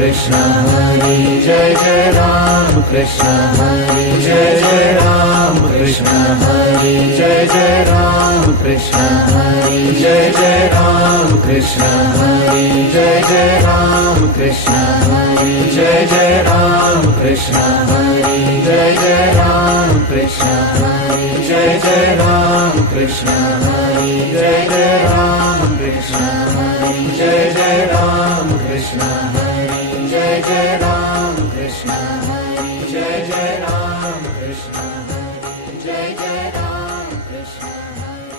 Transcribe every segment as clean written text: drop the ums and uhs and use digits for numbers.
Krishna Hare Jai Jai Ram Krishna Hare Jai Jai Ram Krishna Hare Jai Jai Ram Krishna Hare Jai Jai Ram Krishna Hare Jai Jai Ram Krishna Hare Jai Jai Ram Krishna Hare Jai Jai Ram Krishna Hare Jai Jai Ram Krishna Hare Jai Jai Ram Krishna Hare Jai Jai Ram Krishna Hare Jai Jai Ram Krishna Hare Jai Jai Ram Krishna Hare Jai Jai Ram Krishna Hare.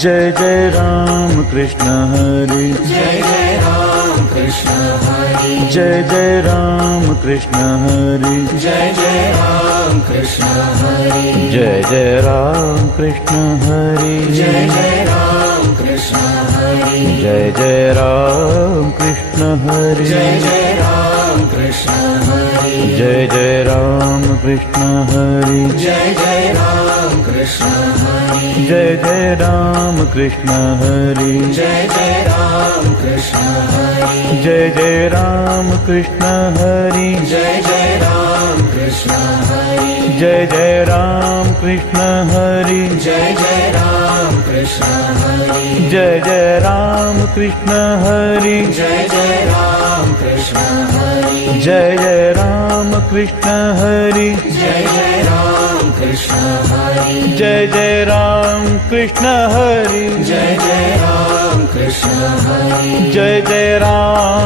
Jai Jai Ram Krishna Hare Jai Jai Ram Krishna Hare Jai Jai Ram Krishna Hare Jai Jai Ram Krishna Hare Jai Jai Ram Krishna Hare Jai Jai Ram Krishna Hare Jai Jai Ram Krishna Hare Jai Jai Ram Krishna Hare Jai Jai Ram Krishna Hare Jai Jai Ram Krishna Hare Jai Jai Ram Krishna Hare Jai Jai Ram Krishna Hare Jai Jai Ram Krishna Hare Jai Jai Ram Krishna Hare Jai Jai Ram Krishna Hare Jai Jai Ram Krishna Hare Jai Jai Ram Krishna Hare Jai Jai Ram Krishna Hare Jai Jai Ram Krishna Hare Jai Jai Ram Krishna Hare Jai Jai Ram Krishna Hare Jai Jai Ram Krishna Hare Jai Jai Ram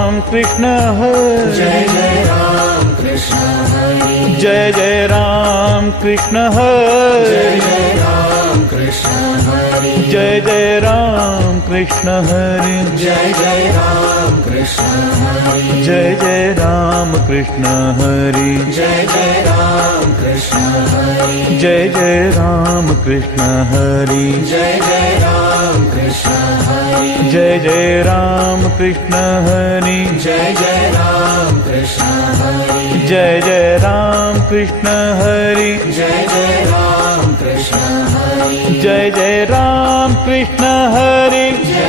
Krishna Hare Jai Jai Ram Krishna Hare Jai Jai Ram Krishna Jai Hare Jai Ram Krishna Hare Jai Jai Ram Krishna Hare Jai Jai Ram Krishna Hare Jai Jai Ram Krishna Hare Jai Jai Ram Krishna Hare Jai Jai Ram Krishna Hare Jai Jai Ram Krishna Hare Jai Jai Ram Krishna Hare Jai Jai Ram Krishna Hare Jai Jai Ram Krishna Hare Jai Jai Ram Krishna Hare Jai Jai Ram Krishna Hare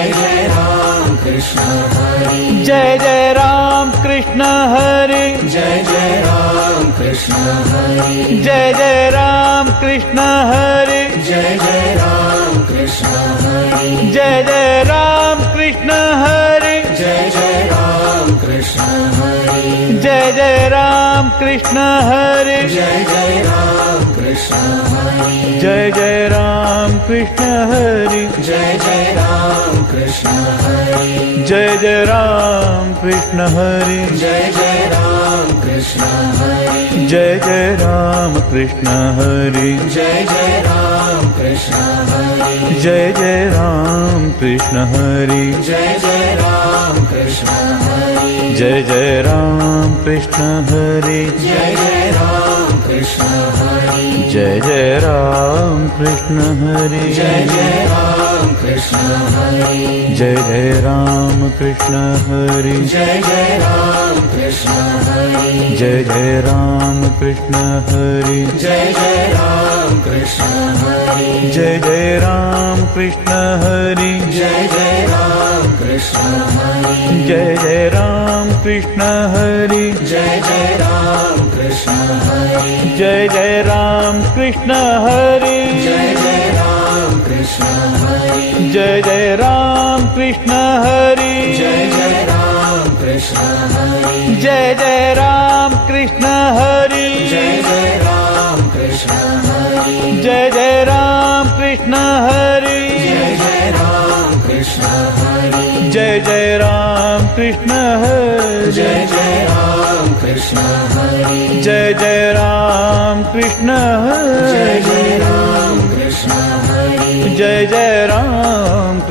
Jai Jai Ram Krishna Hare Jai Jai Ram Krishna Hare Jai Jai Ram Krishna Hare Jai Jai Ram Krishna Hare Jai Jai Ram Krishna Hare Jai Jai Ram Krishna Hare Jai Jai Ram Krishna Hare Jai Jai Ram Krishna Hare Jai Jai Ram Krishna Hare Jai Jai Ram Krishna Hare Jai Jai Ram Krishna Hare Jai Jai Ram Krishna Hare Jai Jai Ram Krishna Hare Jai Jai Ram Krishna Hare Jai Jai Ram Krishna Hare Jai Jai Ram Krishna Hare Jai Jai Ram Krishna Hare Jai Jai Ram Krishna Hare Jai Jai Ram Krishna Hare Jai Jai Ram Krishna Hare Jai Jai Ram Krishna Hare Jai Jai Ram Krishna Hare Jai Jai Ram Krishna Hare Jai Jai Ram Krishna Hare Jai Jai Ram Krishna Hare Jai Jai Ram Krishna Hare Jai Jai Ram Krishna Hare Jai Jai Ram Krishna Hare Jai Jai Ram Krishna Hare Jai Jai Ram Krishna Hare Jai Jai Ram Krishna Hare Jai Jai Ram Krishna Hare Jai Jai Ram Krishna Hare Jai Jai Ram Krishna Hare Jai Jai Ram Krishna Hare Jai Jai Ram Krishna Hare Jai Jai Ram Krishna Hare Jai Jai Ram Krishna Hare Jai Jai Ram Krishna Hare Jai Jai Ram Krishna Jai Hare Jai Ram Krishna Hare Jai Jai Ram